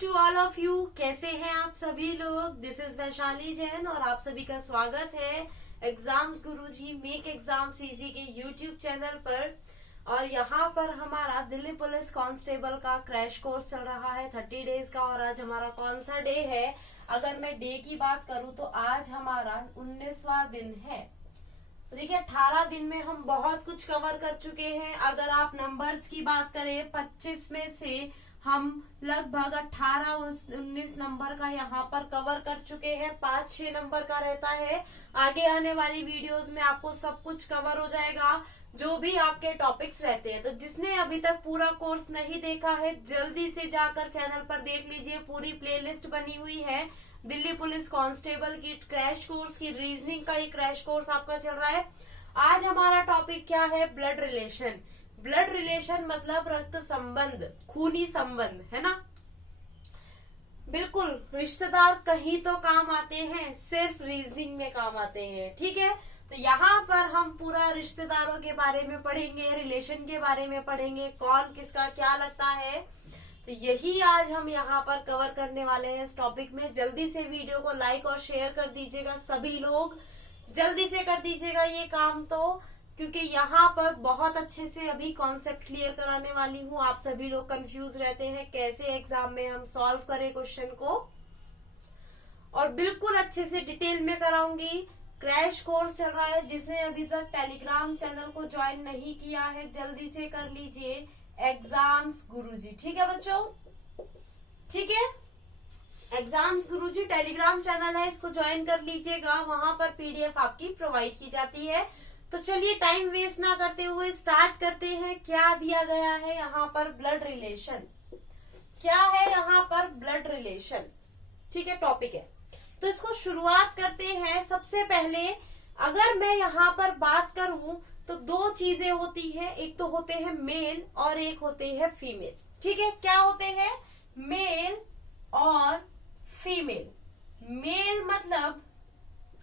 To all of you. कैसे हैं आप सभी लोग। दिस इज वैशाली जैन और आप सभी का स्वागत है एग्जाम्स गुरुजी मेक एग्जाम्स इजी के यूट्यूब चैनल पर। और यहाँ पर हमारा दिल्ली पुलिस कांस्टेबल का क्रैश कोर्स चल रहा है 30 डेज का। और आज हमारा कौन सा डे है? अगर मैं डे की बात करूँ तो आज हमारा 19वां दिन है। देखिए 18 दिन में हम बहुत कुछ कवर कर चुके हैं। अगर आप नंबर्स की बात करें 25 में से हम लगभग 18-19 नंबर का यहाँ पर कवर कर चुके हैं। 5-6 नंबर का रहता है। आगे आने वाली वीडियोस में आपको सब कुछ कवर हो जाएगा जो भी आपके टॉपिक्स रहते हैं। तो जिसने अभी तक पूरा कोर्स नहीं देखा है जल्दी से जाकर चैनल पर देख लीजिए। पूरी प्लेलिस्ट बनी हुई है दिल्ली पुलिस कांस्टेबल की क्रैश कोर्स की। रीजनिंग का ये क्रैश कोर्स आपका चल रहा है। आज हमारा टॉपिक क्या है? Blood relation. ब्लड रिलेशन मतलब रक्त संबंध, खूनी संबंध, है ना। बिल्कुल, रिश्तेदार कहीं तो काम आते हैं, सिर्फ रीजनिंग में काम आते हैं। ठीक है, तो यहाँ पर हम पूरा रिश्तेदारों के बारे में पढ़ेंगे, रिलेशन के बारे में पढ़ेंगे, कौन किसका क्या लगता है। तो यही आज हम यहाँ पर कवर करने वाले हैं इस टॉपिक में। जल्दी से वीडियो को लाइक और शेयर कर दीजिएगा। सभी लोग जल्दी से कर दीजिएगा ये काम, तो क्योंकि यहाँ पर बहुत अच्छे से अभी कॉन्सेप्ट क्लियर कराने वाली हूँ। आप सभी लोग कंफ्यूज रहते हैं कैसे एग्जाम में हम सॉल्व करें क्वेश्चन को, और बिल्कुल अच्छे से डिटेल में कराऊंगी। क्रैश कोर्स चल रहा है। जिसने अभी तक टेलीग्राम चैनल को ज्वाइन नहीं किया है जल्दी से कर लीजिए, एग्जाम्स गुरुजी। ठीक है बच्चों, ठीक है। एग्जाम्स गुरुजी टेलीग्राम चैनल है, इसको ज्वाइन कर लीजिएगा। वहां पर पीडीएफ आपकी प्रोवाइड की जाती है। तो चलिए टाइम वेस्ट ना करते हुए स्टार्ट करते हैं। क्या दिया गया है यहाँ पर? Blood relation. क्या है यहाँ पर? Blood relation. ठीक है, टॉपिक है तो इसको शुरुआत करते हैं। सबसे पहले अगर मैं यहाँ पर बात करूं तो दो चीजें होती हैं, एक तो होते हैं मेल और एक होते हैं फीमेल। ठीक है, क्या होते हैं? मेल और फीमेल। मेल मतलब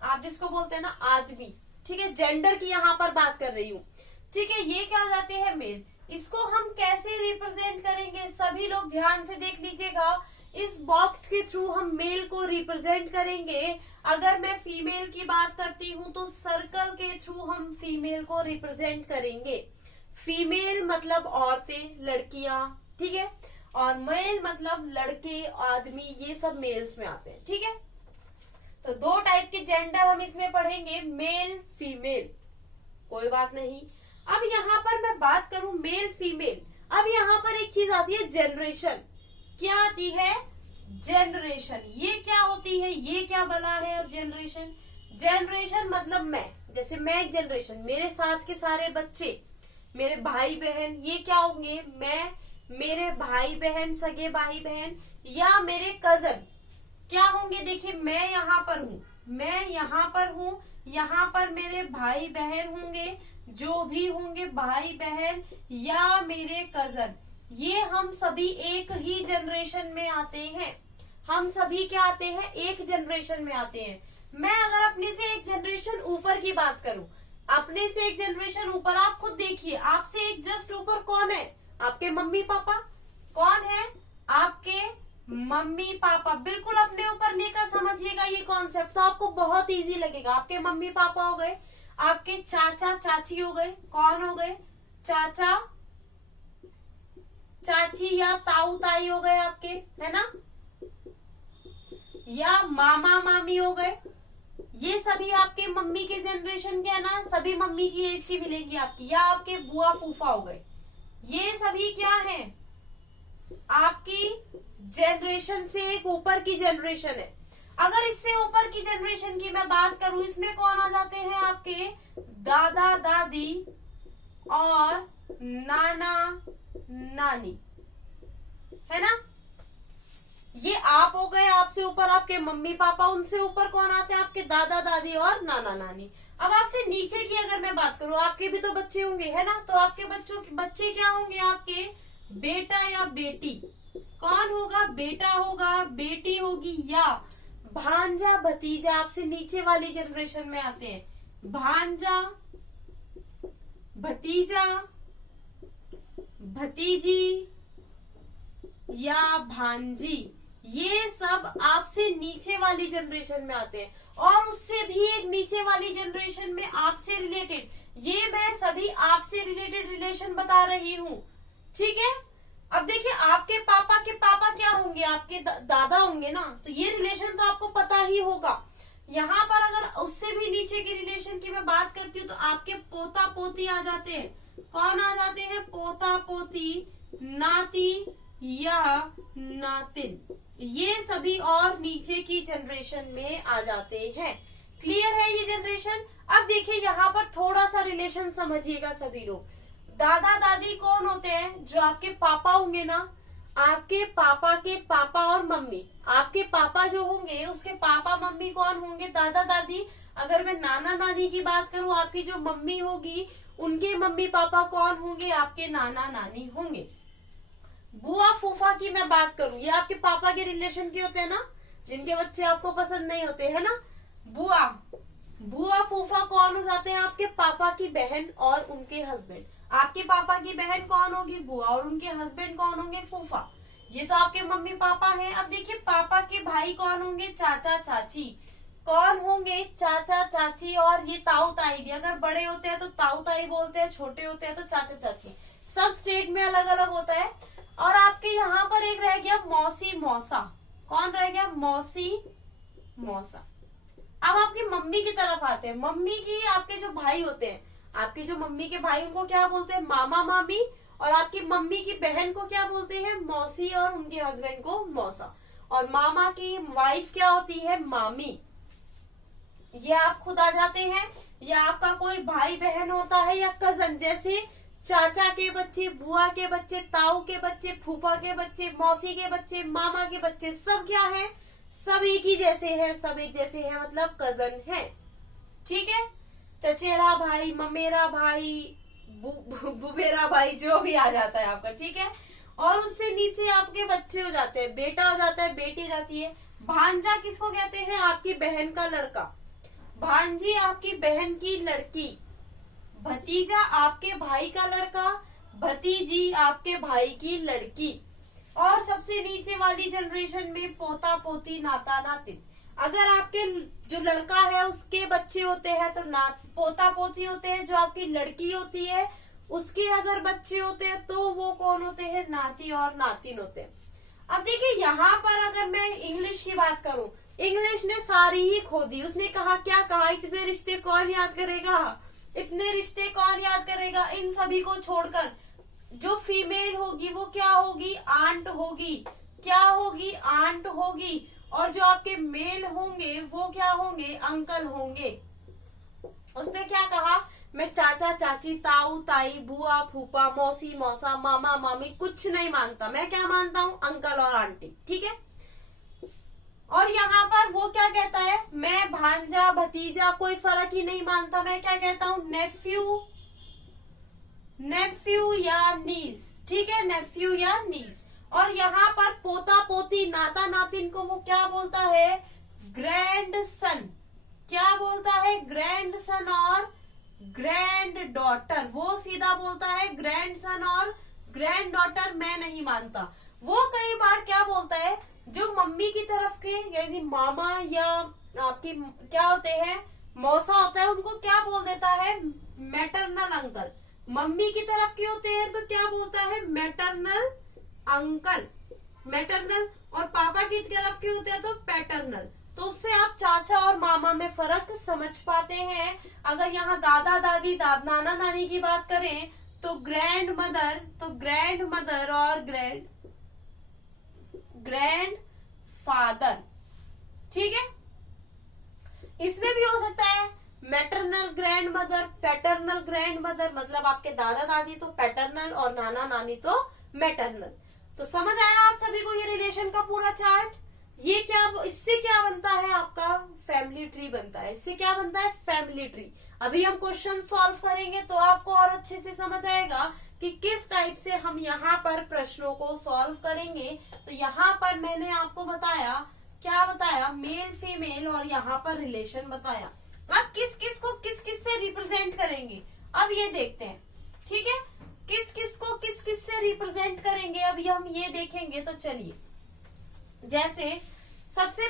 आप जिसको बोलते हैं ना आदमी, ठीक है, जेंडर की यहाँ पर बात कर रही हूँ। ठीक है, ये क्या हो जाते हैं? मेल। इसको हम कैसे रिप्रेजेंट करेंगे? सभी लोग ध्यान से देख लीजिएगा। इस बॉक्स के थ्रू हम मेल को रिप्रेजेंट करेंगे। अगर मैं फीमेल की बात करती हूँ तो सर्कल के थ्रू हम फीमेल को रिप्रेजेंट करेंगे। फीमेल मतलब औरतें, लड़कियां, ठीक है, और मेल मतलब लड़के, आदमी, ये सब मेल्स में आते हैं। ठीक है, तो दो टाइप के जेंडर हम इसमें पढ़ेंगे, मेल फीमेल। कोई बात नहीं। अब यहाँ पर मैं बात करूं मेल फीमेल। अब यहाँ पर एक चीज आती है जनरेशन। क्या आती है? जनरेशन। ये क्या होती है? ये क्या बला है? अब जनरेशन, जनरेशन मतलब मैं, जैसे मैं एक जनरेशन, मेरे साथ के सारे बच्चे, मेरे भाई बहन, ये क्या होंगे? मैं, मेरे भाई बहन, सगे भाई बहन, या मेरे कजन क्या होंगे? देखिए मैं यहाँ पर हूँ, मैं यहाँ पर हूँ, यहाँ पर मेरे भाई बहन होंगे, जो भी होंगे भाई बहन या मेरे कजन, ये हम सभी एक ही जनरेशन में आते हैं। हम सभी क्या आते हैं? एक जनरेशन में आते हैं। मैं अगर अपने से एक जनरेशन ऊपर की बात करूं, अपने से एक जनरेशन ऊपर, आप खुद देखिए, आपसे एक जस्ट ऊपर कौन है? आपके मम्मी पापा। कौन है? आपके मम्मी पापा। बिल्कुल अपने ऊपर लेकर समझिएगा ये कॉन्सेप्ट, तो आपको बहुत इजी लगेगा। आपके मम्मी पापा हो गए, आपके चाचा चाची हो गए। कौन हो गए? चाचा चाची या ताऊ ताई हो गए आपके, है ना, या मामा मामी हो गए। ये सभी आपके मम्मी के जनरेशन के, है ना, सभी मम्मी की एज की मिलेंगी आपकी। या आपके बुआ फूफा हो गए। ये सभी क्या है? आपकी जनरेशन से एक ऊपर की जनरेशन है। अगर इससे ऊपर की जनरेशन की मैं बात करूं, इसमें कौन आ जाते हैं? आपके दादा दादी और नाना नानी, है ना। ये आप हो गए, आपसे ऊपर आपके मम्मी पापा, उनसे ऊपर कौन आते हैं? आपके दादा दादी और नाना नानी। अब आपसे नीचे की अगर मैं बात करूं, आपके भी तो बच्चे होंगे, है ना, तो आपके बच्चों के बच्चे क्या होंगे? आपके बेटा या बेटी। कौन होगा? बेटा होगा, बेटी होगी, या भांजा भतीजा आपसे नीचे वाली जनरेशन में आते हैं। भांजा, भतीजा, भतीजी या भांजी, ये सब आपसे नीचे वाली जनरेशन में आते हैं, और उससे भी एक नीचे वाली जनरेशन में आपसे रिलेटेड, ये मैं सभी आपसे रिलेटेड रिलेशन बता रही हूँ, ठीक है। अब देखिए, आपके पापा क्या होंगे, आपके दादा होंगे ना, तो ये रिलेशन तो आपको पता ही होगा। यहाँ पर अगर उससे भी नीचे के रिलेशन की मैं बात करती हूँ तो आपके पोता पोती आ जाते हैं। कौन आ जाते हैं? पोता पोती, नाती या नातिन, ये सभी और नीचे की जनरेशन में आ जाते हैं। क्लियर है ये जनरेशन? अब देखिए यहाँ पर थोड़ा सा रिलेशन समझिएगा सभी लोग। दादा दादी कौन होते हैं? जो आपके पापा होंगे ना, आपके पापा के पापा और मम्मी, आपके पापा जो होंगे उसके पापा मम्मी कौन होंगे? दादा दादी। अगर मैं नाना नानी की बात करूं, आपकी जो मम्मी होगी उनके मम्मी पापा कौन होंगे? आपके नाना नानी होंगे। बुआ फूफा की मैं बात करूं, ये आपके पापा के रिलेशन के होते हैं ना, जिनके बच्चे आपको पसंद नहीं होते है ना। बुआ फूफा कौन हो जाते हैं? आपके पापा की बहन और उनके हस्बैंड। आपके पापा की बहन कौन होगी? बुआ, और उनके हस्बैंड कौन होंगे? फूफा। ये तो आपके मम्मी पापा हैं। अब देखिए, पापा के भाई कौन होंगे? चाचा चाची। कौन होंगे? चाचा चाची। और ये ताऊ ताई भी, अगर बड़े होते हैं तो ताऊ ताई बोलते हैं, छोटे होते हैं तो चाचा चाची। सब स्टेट में अलग अलग होता है। और आपके यहाँ पर एक रह गया मौसी मौसा। कौन रह गया? मौसी मौसा। अब आपकी मम्मी की तरफ आते हैं। मम्मी की आपके जो भाई होते हैं, आपकी जो मम्मी के भाई उनको क्या बोलते हैं? मामा मामी। और आपकी मम्मी की बहन को क्या बोलते हैं? मौसी, और उनके हस्बैंड को मौसा। और मामा की वाइफ क्या होती है? मामी। ये आप खुद आ जाते हैं, या आपका कोई भाई बहन होता है या कजन, जैसे चाचा के बच्चे, बुआ के बच्चे, ताऊ के बच्चे, फूफा के बच्चे, मौसी के बच्चे, मामा के बच्चे, सब क्या है? सब एक ही जैसे हैं, सब एक जैसे हैं, मतलब कजन है, ठीक है। चचेरा भाई, ममेरा भाई, बुबेरा भाई, जो भी आ जाता है आपका, ठीक है। और उससे नीचे आपके बच्चे हो जाते हैं, बेटा हो जाता है, बेटी हो जाती है। भांजा किसको कहते हैं? आपकी बहन का लड़का। भांजी आपकी बहन की लड़की। भतीजा आपके भाई का लड़का। भतीजी आपके भाई की लड़की। और सबसे नीचे वाली जनरेशन में पोता पोती, नाता नातिन। अगर आपके जो लड़का है उसके बच्चे होते हैं तो पोता पोती होते हैं। जो आपकी लड़की होती है उसके अगर बच्चे होते हैं तो वो कौन होते हैं? नाती और नातिन होते हैं। अब देखिए, यहाँ पर अगर मैं इंग्लिश की बात करूं, इंग्लिश ने सारी ही खो दी। उसने कहा, क्या कहा? इतने रिश्ते कौन याद करेगा? इतने रिश्ते कौन याद करेगा? इन सभी को छोड़कर जो फीमेल होगी वो क्या होगी? आंट होगी। क्या होगी? आंट होगी। और जो आपके मेल होंगे वो क्या होंगे? अंकल होंगे। उसने क्या कहा? मैं चाचा चाची, ताऊ ताई, बुआ फूफा, मौसी मौसा, मामा मामी कुछ नहीं मानता। मैं क्या मानता हूँ? अंकल और आंटी, ठीक है। और यहाँ पर वो क्या कहता है? मैं भांजा भतीजा कोई फर्क ही नहीं मानता। मैं क्या कहता हूँ? नेफ्यू या नीस, ठीक है, नेफ्यू या नीस। और यहाँ पर पोता पोती, नाता नातिन को वो क्या बोलता है? Grand son. क्या बोलता है? ग्रैंड सन और ग्रैंड डॉटर। वो सीधा बोलता है ग्रैंड सन और ग्रैंड डॉटर मैं नहीं मानता। वो कई बार क्या बोलता है? जो मम्मी की तरफ के यानी मामा या आपकी क्या होते हैं? मौसा होता है, उनको क्या बोल देता है? Maternal uncle. मम्मी की तरफ के होते हैं तो क्या बोलता है? Maternal uncle, maternal. और पापा की तरफ के होते हैं तो पैटर्नल। तो उससे आप चाचा और मामा में फर्क समझ पाते हैं। अगर यहाँ दादा दादी, नाना नानी की बात करें तो ग्रैंड मदर, तो ग्रैंड मदर और ग्रैंड फादर, ठीक है। इसमें भी हो सकता है maternal grand mother, paternal grand mother, मतलब आपके दादा दादी तो पैटर्नल और नाना नानी तो मैटरनल। तो समझ आया आप सभी को ये रिलेशन का पूरा चार्ट? ये क्या, इससे क्या बनता है? आपका फैमिली ट्री बनता है। इससे क्या बनता है? Family tree. अभी हम क्वेश्चन सॉल्व करेंगे तो आपको और अच्छे से समझ आएगा कि किस टाइप से हम यहाँ पर प्रश्नों को सॉल्व करेंगे। तो यहाँ पर मैंने आपको बताया, क्या बताया? मेल फीमेल, और यहाँ पर रिलेशन बताया। अब किस किस को किस किस से रिप्रेजेंट करेंगे अब ये देखते हैं, ठीक है। किस किस को किस किस से रिप्रेजेंट करेंगे अभी हम ये देखेंगे। तो चलिए, जैसे सबसे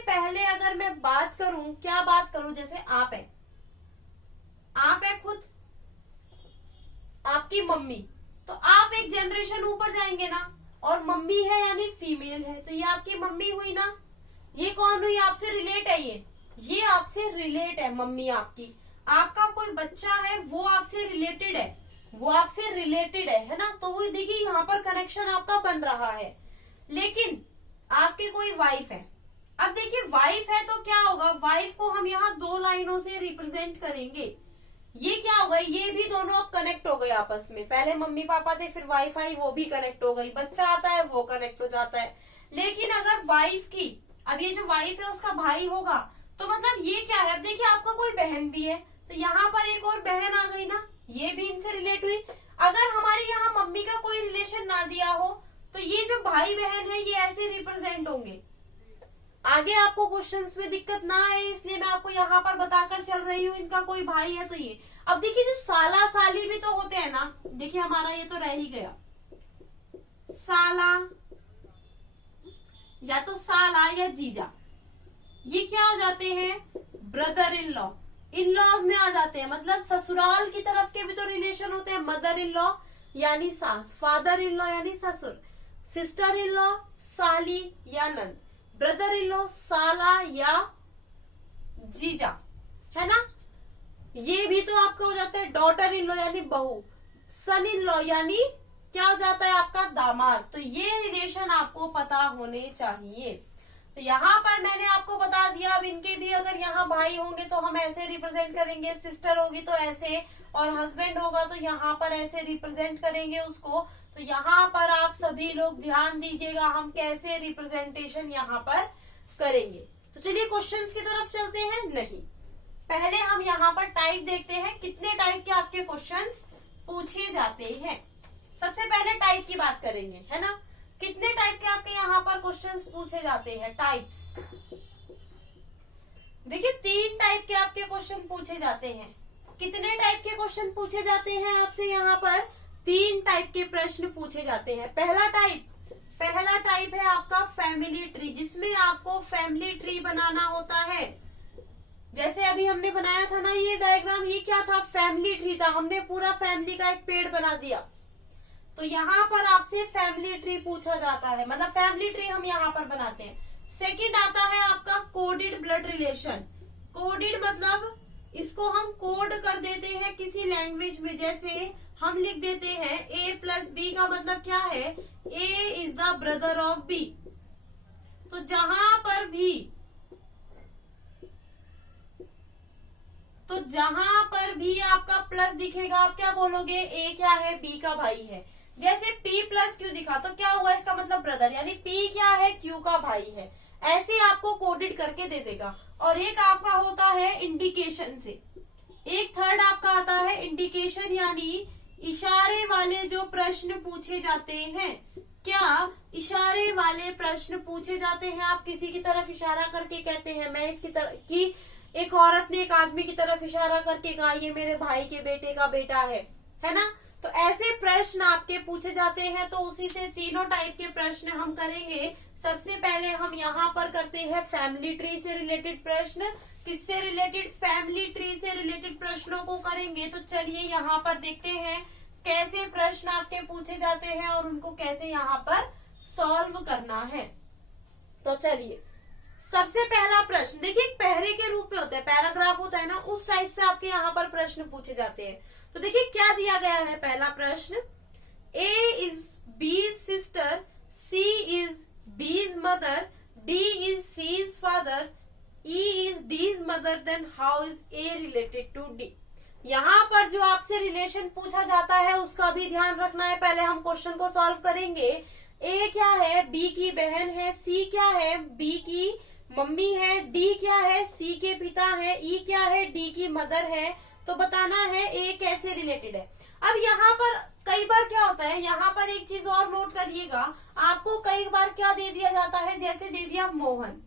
पहले अगर मैं बात करूं, क्या बात करूं, जैसे आप है खुद आपकी मम्मी, तो आप एक जनरेशन ऊपर जाएंगे ना, और मम्मी है यानी फीमेल है, तो ये आपकी मम्मी हुई ना। ये कौन हुई, आपसे रिलेट है, ये आपसे रिलेट है मम्मी आपकी। आपका कोई बच्चा है वो आपसे रिलेटेड है ना। तो वो देखिए यहाँ पर कनेक्शन आपका बन रहा है। लेकिन आपकी कोई वाइफ है, अब देखिए वाइफ है तो क्या होगा, वाइफ को हम यहाँ 2 लाइनों से रिप्रेजेंट करेंगे। ये क्या होगा, ये भी दोनों अब कनेक्ट हो गए आपस में। पहले मम्मी पापा थे, फिर वाइफ आई, वो भी कनेक्ट हो गई, बच्चा आता है वो कनेक्ट हो जाता है। लेकिन अगर वाइफ की, अब ये जो वाइफ है उसका भाई होगा, तो मतलब ये क्या है, अब देखिए आपका कोई बहन भी है, तो यहाँ पर एक और बहन आ गई ना, ये भी इनसे रिलेट हुई। अगर हमारे यहाँ मम्मी का कोई रिलेशन ना दिया हो, तो ये जो भाई बहन है ये ऐसे रिप्रेजेंट होंगे। आगे आपको क्वेश्चंस में दिक्कत ना आए इसलिए मैं आपको यहाँ पर बताकर चल रही हूँ, इनका कोई भाई है तो ये। अब देखिए जो साला साली भी तो होते हैं ना, देखिए हमारा ये तो रह ही गया, साला या तो साला या जीजा, ये क्या हो जाते हैं, brother in law, in laws में आ जाते हैं। मतलब ससुराल की तरफ के भी तो रिलेशन होते हैं, मदर इन लॉ यानी सास, फादर इन लॉ यानी ससुर, सिस्टर इन लॉ साली या नंद, ब्रदर इन लॉ साला या जीजा, है ना। ये भी तो आपका हो जाता है डॉटर इन लॉ यानी बहू, सन इन लॉ यानी क्या हो जाता है आपका दामाद। तो ये रिलेशन आपको पता होने चाहिए। तो यहाँ पर मैंने आपको बता दिया। अब इनके भी अगर यहाँ भाई होंगे तो हम ऐसे रिप्रेजेंट करेंगे, सिस्टर होगी तो ऐसे, और हस्बैंड होगा तो यहाँ पर ऐसे रिप्रेजेंट करेंगे उसको। तो यहाँ पर आप सभी लोग ध्यान दीजिएगा हम कैसे रिप्रेजेंटेशन यहाँ पर करेंगे। तो चलिए क्वेश्चंस की तरफ चलते हैं। नहीं, पहले हम यहाँ पर टाइप देखते हैं, कितने टाइप के आपके क्वेश्चंस पूछे जाते हैं। सबसे पहले टाइप की बात करेंगे, है ना। कितने टाइप के आपके यहाँ पर क्वेश्चंस पूछे जाते हैं, टाइप्स। देखिए 3 टाइप के आपके क्वेश्चन पूछे जाते हैं। कितने टाइप के क्वेश्चन पूछे जाते हैं आपसे यहाँ पर, 3 टाइप के प्रश्न पूछे जाते हैं। पहला टाइप है आपका फैमिली ट्री, जिसमें आपको फैमिली ट्री बनाना होता है। जैसे अभी हमने बनाया था ना ये डायग्राम, ये क्या था, फैमिली ट्री था, हमने पूरा फैमिली का एक पेड़ बना दिया। तो यहाँ पर आपसे फैमिली ट्री पूछा जाता है, मतलब फैमिली ट्री हम यहाँ पर बनाते हैं। सेकंड आता है आपका कोडेड ब्लड रिलेशन। कोडेड मतलब इसको हम कोड कर देते हैं किसी लैंग्वेज में। जैसे हम लिख देते हैं A + B का मतलब क्या है, A is the brother of B। तो जहां पर भी आपका प्लस दिखेगा, आप क्या बोलोगे, A क्या है, B का भाई है। जैसे P + Q दिखा तो क्या हुआ, इसका मतलब ब्रदर, यानी P क्या है, Q का भाई है। ऐसे आपको कोडेड करके दे देगा। और एक आपका होता है इंडिकेशन से। एक थर्ड आपका आता है इंडिकेशन, यानी इशारे वाले जो प्रश्न पूछे जाते हैं। क्या इशारे वाले प्रश्न पूछे जाते हैं, आप किसी की तरफ इशारा करके कहते हैं, मैं इसकी तरफ की, एक औरत ने एक आदमी की तरफ इशारा करके कहा ये मेरे भाई के बेटे का बेटा है ना। तो ऐसे प्रश्न आपके पूछे जाते हैं। तो उसी से तीनों टाइप के प्रश्न हम करेंगे। सबसे पहले हम यहाँ पर करते हैं फैमिली ट्री से रिलेटेड प्रश्न। किससे रिलेटेड, फैमिली ट्री से रिलेटेड प्रश्नों को करेंगे। तो चलिए यहाँ पर देखते हैं कैसे प्रश्न आपके पूछे जाते हैं और उनको कैसे यहाँ पर सॉल्व करना है। तो चलिए सबसे पहला प्रश्न देखिए, पहरे के रूप में होता है, पैराग्राफ होता है ना, उस टाइप से आपके यहाँ पर प्रश्न पूछे जाते हैं। तो देखिए क्या दिया गया है, पहला प्रश्न, A is B's sister, C is B's mother, D is C's father, E is D's mother, then how is A related to D? यहाँ पर जो आपसे रिलेशन पूछा जाता है उसका भी ध्यान रखना है। पहले हम क्वेश्चन को सॉल्व करेंगे। A क्या है, B की बहन है, C क्या है, B की मम्मी है, D क्या है, C के पिता है, E क्या है, D की मदर है। तो बताना है A कैसे रिलेटेड है। अब यहाँ पर कई बार क्या होता है, यहाँ पर एक चीज और नोट करिएगा, आपको कई बार क्या दे दिया जाता है, जैसे दे दिया मोहन,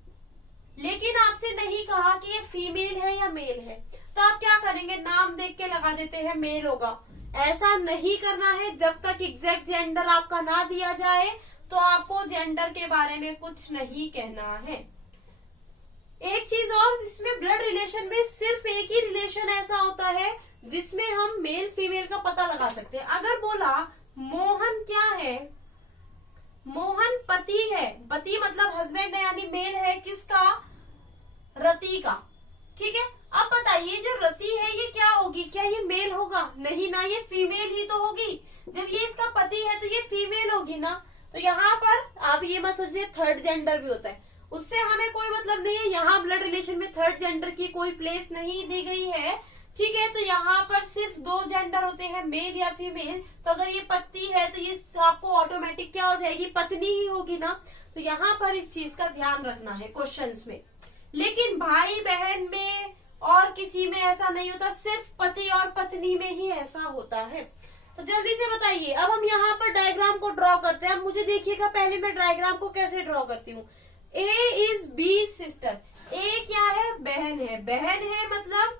लेकिन आपसे नहीं कहा कि ये फीमेल है या मेल है। तो आप क्या करेंगे, नाम देख के लगा देते हैं मेल होगा। ऐसा नहीं करना है, जब तक एग्जैक्ट जेंडर आपका ना दिया जाए तो आपको जेंडर के बारे में कुछ नहीं कहना है। एक चीज और, इसमें ब्लड रिलेशन में सिर्फ एक ही रिलेशन ऐसा होता है जिसमें हम मेल फीमेल का पता लगा सकते हैं। अगर बोला मोहन क्या है, मोहन पति है, पति मतलब हस्बैंड है यानी मेल है किसका, रति का। ठीक है, अब बताइए जो रति है ये क्या होगी, क्या ये मेल होगा? नहीं ना, ये फीमेल ही तो होगी। जब ये इसका पति है तो ये फीमेल होगी ना। तो यहाँ पर आप ये मत सोचिए थर्ड जेंडर भी होता है, उससे हमें कोई मतलब नहीं है। यहाँ ब्लड रिलेशन में थर्ड जेंडर की कोई प्लेस नहीं दी गई है। ठीक है, तो यहाँ पर सिर्फ दो जेंडर होते हैं, मेल या फीमेल। तो अगर ये पति है तो ये आपको ऑटोमेटिक क्या हो जाएगी, पत्नी ही होगी ना। तो यहाँ पर इस चीज का ध्यान रखना है क्वेश्चंस में। लेकिन भाई बहन में और किसी में ऐसा नहीं होता, सिर्फ पति और पत्नी में ही ऐसा होता है। तो जल्दी से बताइए, अब हम यहाँ पर डायग्राम को ड्रॉ करते हैं। अब मुझे देखिएगा पहले मैं डायग्राम को कैसे ड्रॉ करती हूँ। ए इज बी सिस्टर, ए क्या है, बहन है, बहन है मतलब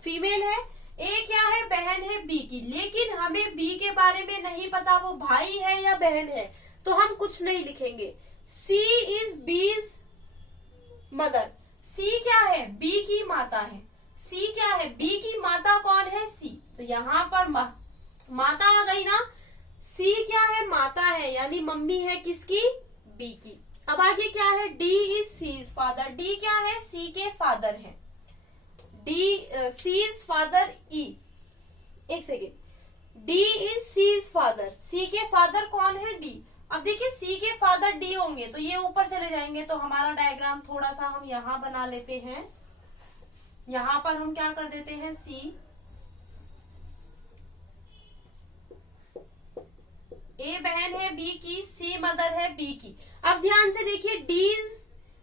फीमेल है। ए क्या है, बहन है बी की, लेकिन हमें बी के बारे में नहीं पता वो भाई है या बहन है, तो हम कुछ नहीं लिखेंगे। सी इज बीज मदर, सी क्या है, बी की माता है। सी क्या है, बी की माता कौन है, सी। तो यहाँ पर माता आ गई ना। सी क्या है, माता है यानी मम्मी है किसकी, बी की। अब आगे क्या है, D is C's father, D क्या है, सी के फादर है। डी सीज फादर ई, एक second, D is C's father, C के फादर कौन है, डी। अब देखिए सी के फादर डी होंगे तो ये ऊपर चले जाएंगे, तो हमारा डायग्राम थोड़ा सा हम यहाँ बना लेते हैं। यहाँ पर हम क्या कर देते हैं, सी, ए बहन है बी की, सी मदर है बी की। अब ध्यान से देखिए,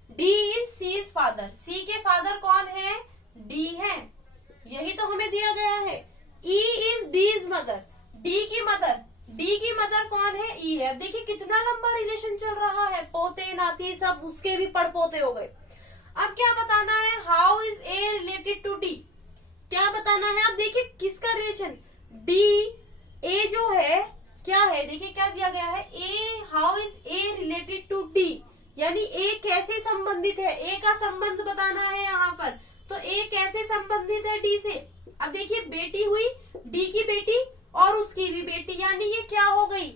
D is C's father, C के फादर कौन है, डी है, यही तो हमें दिया गया है। E is D's mother, D की मदर कौन है, ई है। अब देखिए कितना लंबा रिलेशन चल रहा है, पोते नाती सब उसके भी पड़पोते हो गए। अब क्या बताना है, how is A related to D, क्या बताना है। अब देखिए किसका रिलेशन, डी, ए जो है क्या है, देखिए क्या दिया गया है, A, how is A related to D, यानी ए कैसे संबंधित है, ए का संबंध बताना है यहाँ पर। तो ए कैसे संबंधित है डी से। अब देखिए बेटी हुई, डी की बेटी और उसकी भी बेटी, यानी ये क्या हो गई,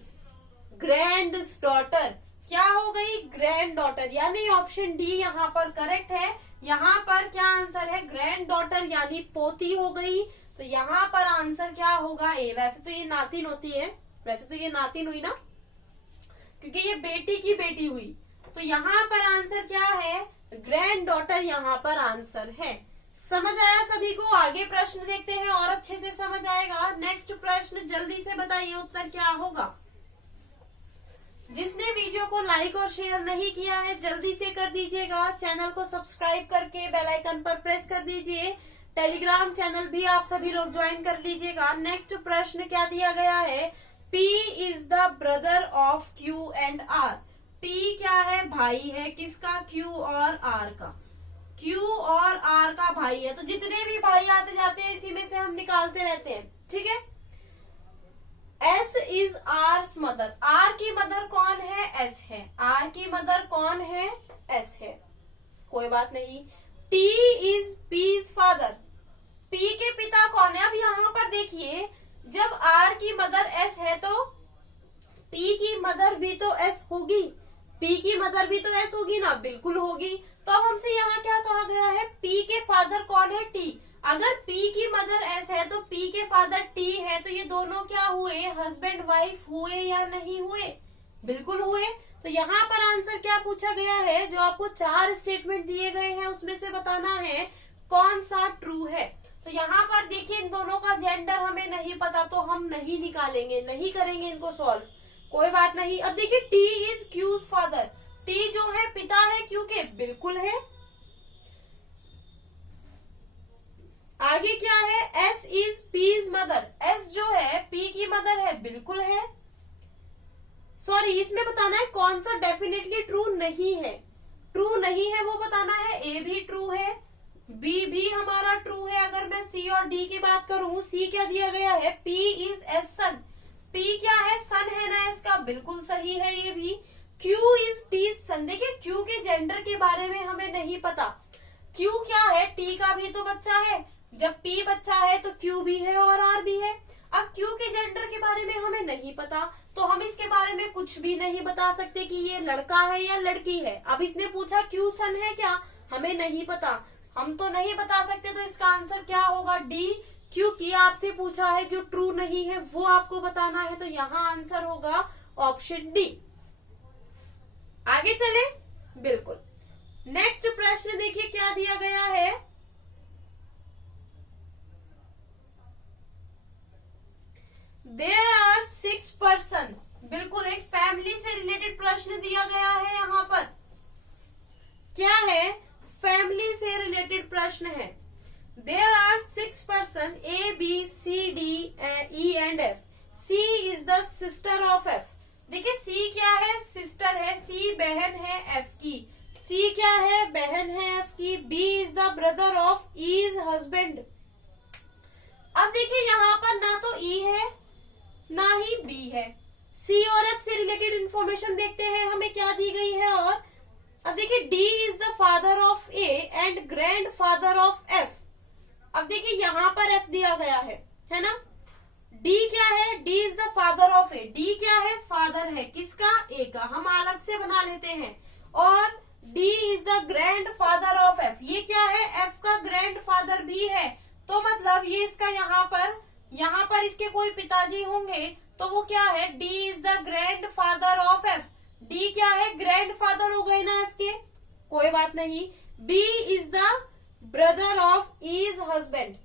ग्रैंड डॉटर। क्या हो गई, ग्रैंड डॉटर, यानी ऑप्शन डी यहाँ पर करेक्ट है। यहाँ पर क्या आंसर है, ग्रैंड डॉटर यानी पोती हो गई। तो यहाँ पर आंसर क्या होगा, ए। वैसे तो ये नातिन होती है, वैसे तो ये नातिन हुई ना, क्योंकि ये बेटी की बेटी हुई। तो यहाँ पर आंसर क्या है, ग्रैंड डॉटर यहाँ पर आंसर है। समझ आया सभी को? आगे प्रश्न देखते हैं और अच्छे से समझ आएगा। नेक्स्ट प्रश्न जल्दी से बताइए उत्तर क्या होगा। जिसने वीडियो को लाइक और शेयर नहीं किया है जल्दी से कर दीजिएगा। चैनल को सब्सक्राइब करके बेल आइकन पर प्रेस कर दीजिए। टेलीग्राम चैनल भी आप सभी लोग ज्वाइन कर लीजिएगा। नेक्स्ट प्रश्न क्या दिया गया है, P is the brother of Q and R। P क्या है, भाई है किसका, Q और R का। Q और R का भाई है, तो जितने भी भाई आते जाते हैं इसी में से हम निकालते रहते हैं। ठीक है, S is R's mother, R की मदर कौन है, S है। R की मदर कौन है, S है, कोई बात नहीं। T is P's father, P के पिता कौन है। अब यहाँ पर देखिए जब R की मदर S है तो P की मदर भी तो S होगी, P की मदर भी तो S होगी ना, बिल्कुल होगी। तो हमसे यहाँ क्या कहा गया है, P के फादर कौन है, T। अगर P की मदर S है तो P के फादर T है, तो ये दोनों क्या हुए, हस्बैंड वाइफ हुए या नहीं हुए, बिल्कुल हुए। तो यहाँ पर आंसर क्या पूछा गया है, जो आपको 4 स्टेटमेंट दिए गए हैं उसमें से बताना है कौन सा ट्रू है। तो यहाँ पर देखिए इन दोनों का जेंडर हमें नहीं पता, तो हम नहीं निकालेंगे, नहीं करेंगे इनको सॉल्व, कोई बात नहीं। अब देखिए T is Q's father, T जो है पिता है Q के, बिल्कुल है। आगे क्या है, S is P's mother, S जो है P की मदर है, बिल्कुल है। सॉरी, इसमें बताना है कौन सा डेफिनेटली ट्रू नहीं है। ट्रू नहीं है वो बताना है, A भी ट्रू है, B भी हमारा ट्रू है। अगर मैं C और D की बात करूं, C क्या दिया गया है, P is S son, P क्या है, सन है ना इसका, बिल्कुल सही है ये भी। Q इज T सन। देखिए Q के जेंडर के बारे में हमें नहीं पता। Q क्या है, T का भी तो बच्चा है। जब P बच्चा है तो Q भी है और R भी है। अब Q के जेंडर के बारे में हमें नहीं पता, तो हम इसके बारे में कुछ भी नहीं बता सकते कि ये लड़का है या लड़की है। अब इसने पूछा Q सन है क्या, हमें नहीं पता, हम तो नहीं बता सकते, तो इसका आंसर क्या होगा, डी। क्योंकि आपसे पूछा है जो ट्रू नहीं है वो आपको बताना है, तो यहाँ आंसर होगा ऑप्शन डी। आगे चले, बिल्कुल। नेक्स्ट प्रश्न देखिए क्या दिया गया है। देयर आर 6 पर्सन, बिल्कुल एक फैमिली से रिलेटेड प्रश्न दिया गया है यहाँ पर। क्या है, फैमिली से रिलेटेड प्रश्न है। There are 6 person A, B, C, D, E and F. C is the sister of F. देखिए C क्या है, सिस्टर है, C बहन है F की। C क्या है, बहन है F की। B is the brother of E is husband. अब देखिए यहाँ पर ना तो E है ना ही B है। C और F से रिलेटेड इंफॉर्मेशन देखते हैं हमें क्या दी गई है। और अब देखिए D is the father of A and grandfather of F. अब देखिए यहाँ पर F दिया गया है ना। D क्या है, D is the father of A. D क्या है, फादर है किसका, A का, हम अलग से बना लेते हैं। और D is the grand father of F, ये क्या है, F का ग्रैंड फादर भी है। तो मतलब ये इसका यहाँ पर इसके कोई पिताजी होंगे, तो वो क्या है, D is the grand father of F। D क्या है, ग्रैंड फादर हो गए ना F के, कोई बात नहीं। B is the brother of is husband.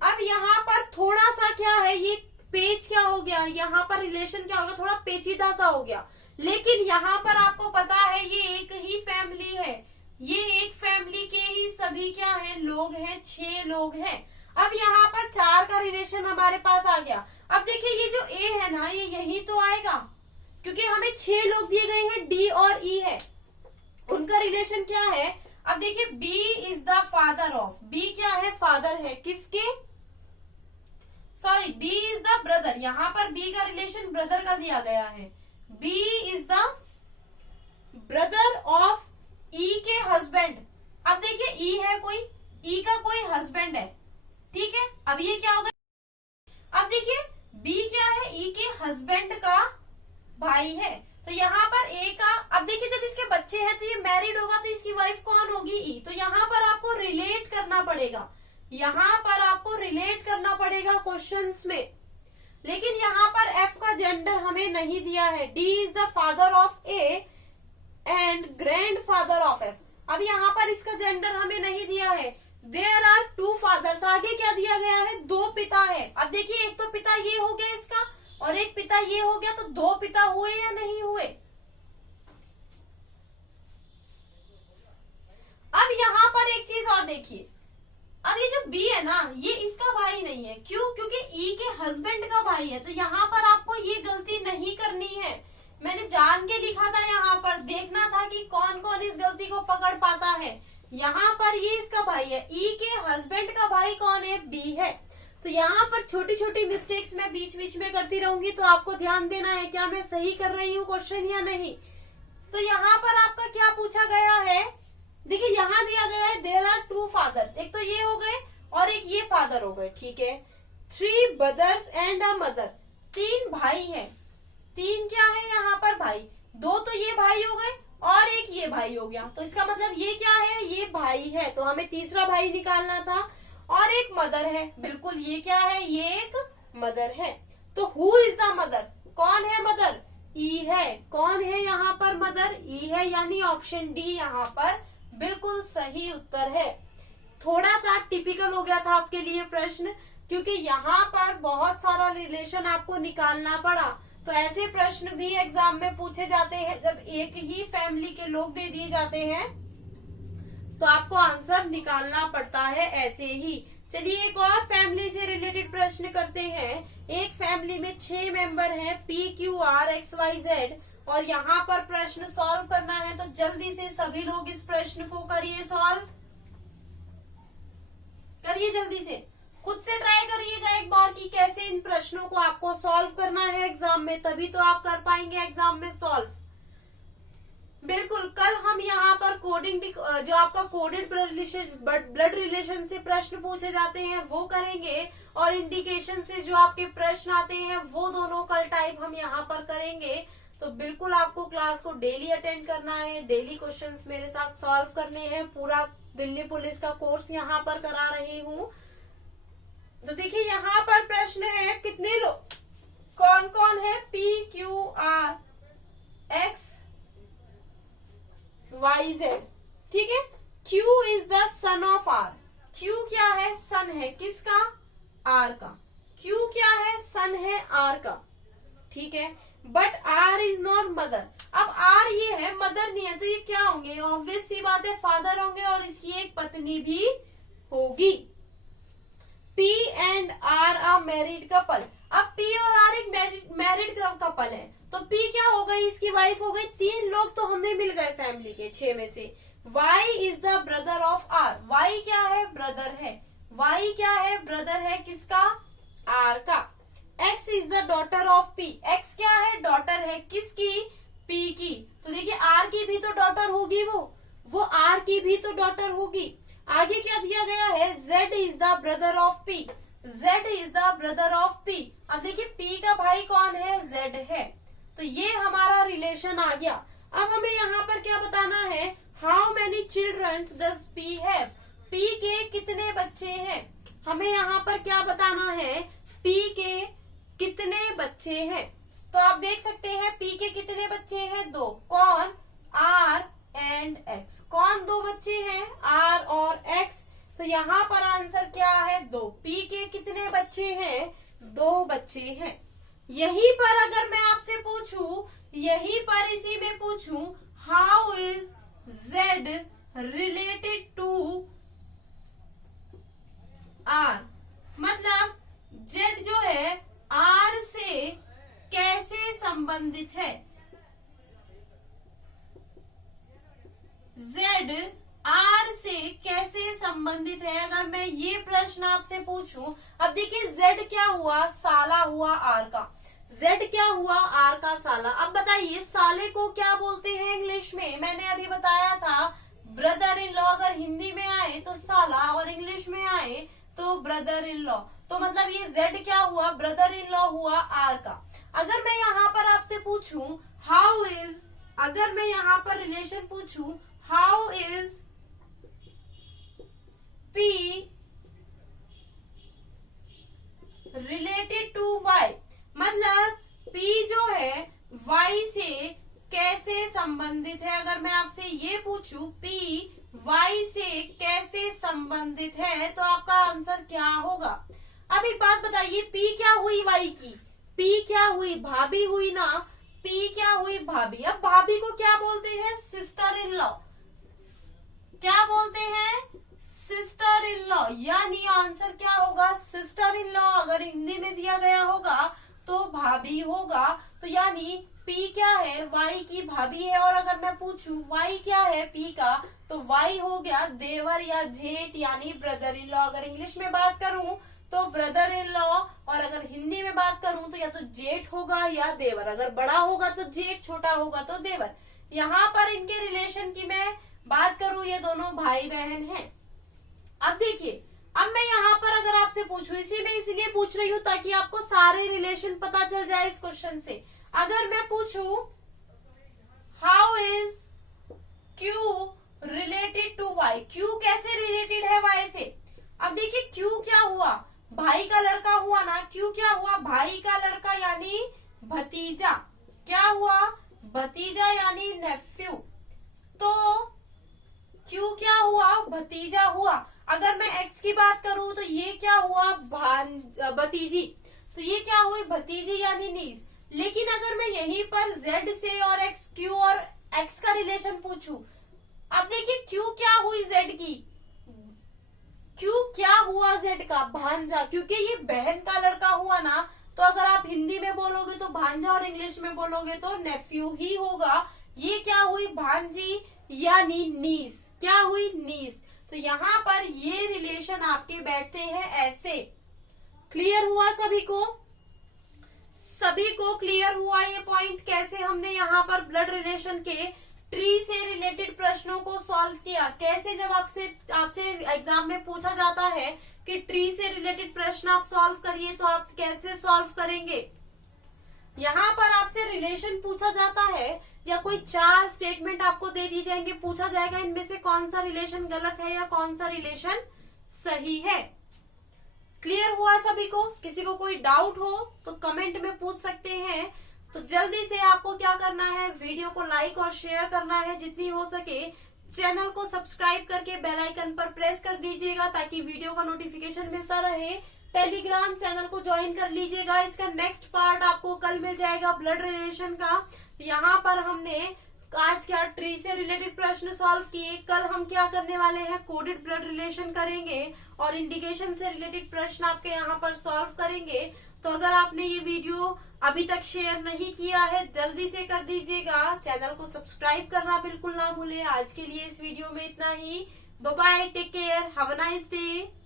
अब यहाँ पर थोड़ा सा क्या है, ये पेज क्या हो गया, यहाँ पर रिलेशन क्या हो गया, थोड़ा पेचीदा सा हो गया। लेकिन यहाँ पर आपको पता है ये एक ही फैमिली है, ये एक फैमिली के ही सभी क्या है, लोग हैं, 6 लोग हैं। अब यहाँ पर 4 का रिलेशन हमारे पास आ गया। अब देखिए ये जो A है ना, ये यही तो आएगा, क्योंकि हमें 6 लोग दिए गए हैं, D और E है, उनका रिलेशन क्या है। अब देखिए B is the father of, B क्या है, फादर है किसके, sorry B is the brother, यहाँ पर B का रिलेशन ब्रदर का दिया गया है। B is the brother of E के हस्बैंड। अब देखिए E है कोई, E का कोई हस्बैंड है, ठीक है। अब ये क्या होगा, अब देखिए B क्या है, E के हस्बैंड का भाई है, तो यहाँ पर A का, अब देखिए जब इसके बच्चे हैं तो ये मैरिड होगा, तो इसकी वाइफ कौन होगी, E। तो यहाँ पर आपको रिलेट करना पड़ेगा, यहाँ पर आपको रिलेट करना पड़ेगा क्वेश्चंस में। लेकिन यहाँ पर F का जेंडर हमें नहीं दिया है। D is the father of A and grand father of F। अब यहाँ पर इसका जेंडर हमें नहीं दिया है। देयर आर 2 फादर्स, आगे क्या दिया गया है, 2 पिता है। अब देखिए एक तो पिता ये हो गया इसका, और एक पिता ये हो गया, तो 2 पिता हुए या नहीं हुए। अब यहाँ पर एक चीज और देखिए, अब ये जो B है ना, ये इसका भाई नहीं है, क्यों, क्योंकि E के हस्बैंड का भाई है। तो यहाँ पर आपको ये गलती नहीं करनी है, मैंने जान के लिखा था, यहाँ पर देखना था कि कौन कौन इस गलती को पकड़ पाता है। यहाँ पर ये इसका भाई है, E के हस्बैंड का भाई कौन है, B है। तो यहाँ पर छोटी छोटी मिस्टेक्स मैं बीच बीच में करती रहूंगी, तो आपको ध्यान देना है क्या मैं सही कर रही हूँ क्वेश्चन या नहीं। तो यहाँ पर आपका क्या पूछा गया है, देखिए यहाँ दिया गया है देयर आर 2 फादर्स, एक तो ये हो गए और एक ये फादर हो गए, ठीक है। 3 ब्रदर्स एंड अ मदर, 3 भाई हैं, 3 क्या है यहाँ पर भाई, 2 तो ये भाई हो गए और एक ये भाई हो गया। तो इसका मतलब ये क्या है, ये भाई है, तो हमें तीसरा भाई निकालना था। और एक मदर है, बिल्कुल ये क्या है, ये एक मदर है। तो हु इज द मदर, कौन है मदर, E है। कौन है यहाँ पर मदर, E है, यानी ऑप्शन डी यहाँ पर बिल्कुल सही उत्तर है। थोड़ा सा टिपिकल हो गया था आपके लिए प्रश्न, क्योंकि यहाँ पर बहुत सारा रिलेशन आपको निकालना पड़ा। तो ऐसे प्रश्न भी एग्जाम में पूछे जाते हैं, जब एक ही फैमिली के लोग दे दिए जाते हैं तो आपको आंसर निकालना पड़ता है ऐसे ही। चलिए एक और फैमिली से रिलेटेड प्रश्न करते हैं। एक फैमिली में 6 मेंबर हैं, PQRXYZ, और यहाँ पर प्रश्न सॉल्व करना है। तो जल्दी से सभी लोग इस प्रश्न को करिए सॉल्व, करिए जल्दी से। खुद से ट्राई करिएगा एक बार कि कैसे इन प्रश्नों को आपको सॉल्व करना है एग्जाम में, तभी तो आप कर पाएंगे एग्जाम में सॉल्व। बिल्कुल, कल हम यहाँ पर कोडिंग भी, जो आपका कोडेड ब्लड रिलेशन से प्रश्न पूछे जाते हैं वो करेंगे, और इंडिकेशन से जो आपके प्रश्न आते हैं वो दोनों कल टाइप हम यहाँ पर करेंगे। तो बिल्कुल आपको क्लास को डेली अटेंड करना है, डेली क्वेश्चंस मेरे साथ सॉल्व करने हैं। पूरा दिल्ली पुलिस का कोर्स यहाँ पर करा रही हूँ। तो देखिए यहाँ पर प्रश्न है, कितने लोग, कौन कौन है, PQR X Y Z, ठीक है। Q is the son of R। Q क्या है, सन है किसका, R का। Q क्या है, सन है R का, ठीक है। But R is not mother. अब R ये है, मदर नहीं है, तो ये क्या होंगे, ऑब्वियस सी बात है फादर होंगे, और इसकी एक पत्नी भी होगी। P and R are married couple. अब P और R एक मैरिड कपल है, तो P क्या हो गई, इसकी वाइफ हो गई। 3 लोग तो हमें मिल गए फैमिली के 6 में से। Y is the brother of R। Y क्या है, ब्रदर है। Y क्या है, ब्रदर है किसका, R का। X is the daughter of P। X क्या है, डॉटर है किसकी, P की। तो देखिए R की भी तो डॉटर होगी, वो R की भी तो डॉटर होगी। आगे क्या दिया गया है, Z is the brother of P। Z is the brother of P। अब देखिए P का भाई कौन है, Z है। तो ये हमारा रिलेशन आ गया। अब हमें यहाँ पर क्या बताना है, how many childrens does P have. P के कितने बच्चे हैं, हमें यहाँ पर क्या बताना है, P के कितने बच्चे हैं। तो आप देख सकते हैं P के कितने बच्चे हैं, 2। कौन, R एंड X। कौन 2 बच्चे हैं, R और X। तो यहाँ पर आंसर क्या है, 2। P के कितने बच्चे हैं, 2 बच्चे हैं। यहीं पर अगर मैं आपसे पूछूं, यहीं पर इसी में पूछूं, how is Z related to R, मतलब Z जो है R से कैसे संबंधित है, Z R से कैसे संबंधित है, अगर मैं ये प्रश्न आपसे पूछूं। अब देखिए Z क्या हुआ, साला हुआ R का। Z क्या हुआ, R का साला। अब बताइए साले को क्या बोलते हैं इंग्लिश में, मैंने अभी बताया था ब्रदर इन लॉ। अगर हिंदी में आए तो साला, और इंग्लिश में आए तो ब्रदर इन लॉ। तो मतलब ये Z क्या हुआ, ब्रदर इन लॉ हुआ R का। अगर मैं यहाँ पर आपसे पूछूं हाउ इज, अगर मैं यहाँ पर रिलेशन पूछूं, how is P related to Y, मतलब P जो है Y से कैसे संबंधित है। अगर मैं आपसे ये पूछूं P Y से कैसे संबंधित है, तो आपका आंसर क्या होगा। अब एक बात बताइए, P क्या हुई Y की, P क्या हुई, भाभी हुई ना। P क्या हुई, भाभी। अब भाभी को क्या बोलते हैं, सिस्टर इन लॉ। क्या बोलते हैं, सिस्टर इन लॉ। यानी आंसर क्या होगा, सिस्टर इन लॉ। अगर हिंदी में दिया गया होगा तो भाभी होगा। तो यानी P क्या है, Y की भाभी है। और अगर मैं पूछूं Y क्या है P का, तो Y हो गया देवर या जेठ, यानी ब्रदर इन लॉ। अगर इंग्लिश में बात करूं तो ब्रदर इन लॉ, और अगर हिंदी में बात करूं तो या तो जेठ होगा या देवर। अगर बड़ा होगा तो जेठ, छोटा होगा तो देवर। यहाँ पर इनके रिलेशन की मैं बात करूं, ये दोनों भाई बहन हैं। अब देखिए, अब मैं यहाँ पर अगर आपसे पूछूं, इसी में इसलिए पूछ रही हूँ ताकि आपको सारे रिलेशन पता चल जाए इस क्वेश्चन से। अगर मैं पूछूं how is Q related to Y, Q कैसे रिलेटेड है Y से। अब देखिए Q क्या हुआ, भाई का लड़का हुआ ना। Q क्या हुआ, भाई का लड़का यानी भतीजा। क्या हुआ, भतीजा यानी नेफ्यू। तो Q क्या हुआ, भतीजा हुआ। अगर मैं X की बात करूं तो ये क्या हुआ, भतीजी। तो ये क्या हुई, भतीजी यानी नीस। लेकिन अगर मैं यहीं पर Z से और Q और X का रिलेशन पूछूं, अब देखिए Q क्या हुई Z की, Q क्या हुआ Z का, भांजा। क्योंकि ये बहन का लड़का हुआ ना, तो अगर आप हिंदी में बोलोगे तो भांजा और इंग्लिश में बोलोगे तो नेफ्यू ही होगा। ये क्या हुई, भांजी यानी नीस। क्या हुई, नीस। तो यहाँ पर ये रिलेशन आपके बैठते हैं ऐसे। क्लियर हुआ सभी को? सभी को क्लियर हुआ ये पॉइंट? कैसे हमने यहाँ पर ब्लड रिलेशन के ट्री से रिलेटेड प्रश्नों को सॉल्व किया? कैसे जब आपसे एग्जाम में पूछा जाता है कि ट्री से रिलेटेड प्रश्न आप सॉल्व करिए, तो आप कैसे सॉल्व करेंगे? यहाँ पर आपसे रिलेशन पूछा जाता है या कोई 4 स्टेटमेंट आपको दे दी जाएंगे, पूछा जाएगा इनमें से कौन सा रिलेशन गलत है या कौन सा रिलेशन सही है। क्लियर हुआ सभी को? किसी को कोई डाउट हो तो कमेंट में पूछ सकते हैं। तो जल्दी से आपको क्या करना है, वीडियो को लाइक और शेयर करना है जितनी हो सके। चैनल को सब्सक्राइब करके बेल आइकन पर प्रेस कर दीजिएगा ताकि वीडियो का नोटिफिकेशन मिलता रहे। टेलीग्राम चैनल को ज्वाइन कर लीजिएगा। इसका नेक्स्ट पार्ट आपको कल मिल जाएगा ब्लड रिलेशन का। यहाँ पर हमने आज क्या ट्री से रिलेटेड प्रश्न सॉल्व किए। कल हम क्या करने वाले हैं, कोडेड ब्लड रिलेशन करेंगे और इंडिकेशन से रिलेटेड प्रश्न आपके यहाँ पर सॉल्व करेंगे। तो अगर आपने ये वीडियो अभी तक शेयर नहीं किया है, जल्दी से कर दीजिएगा। चैनल को सब्सक्राइब करना बिल्कुल ना भूले। आज के लिए इस वीडियो में इतना ही। Bye bye, take care, have a nice day.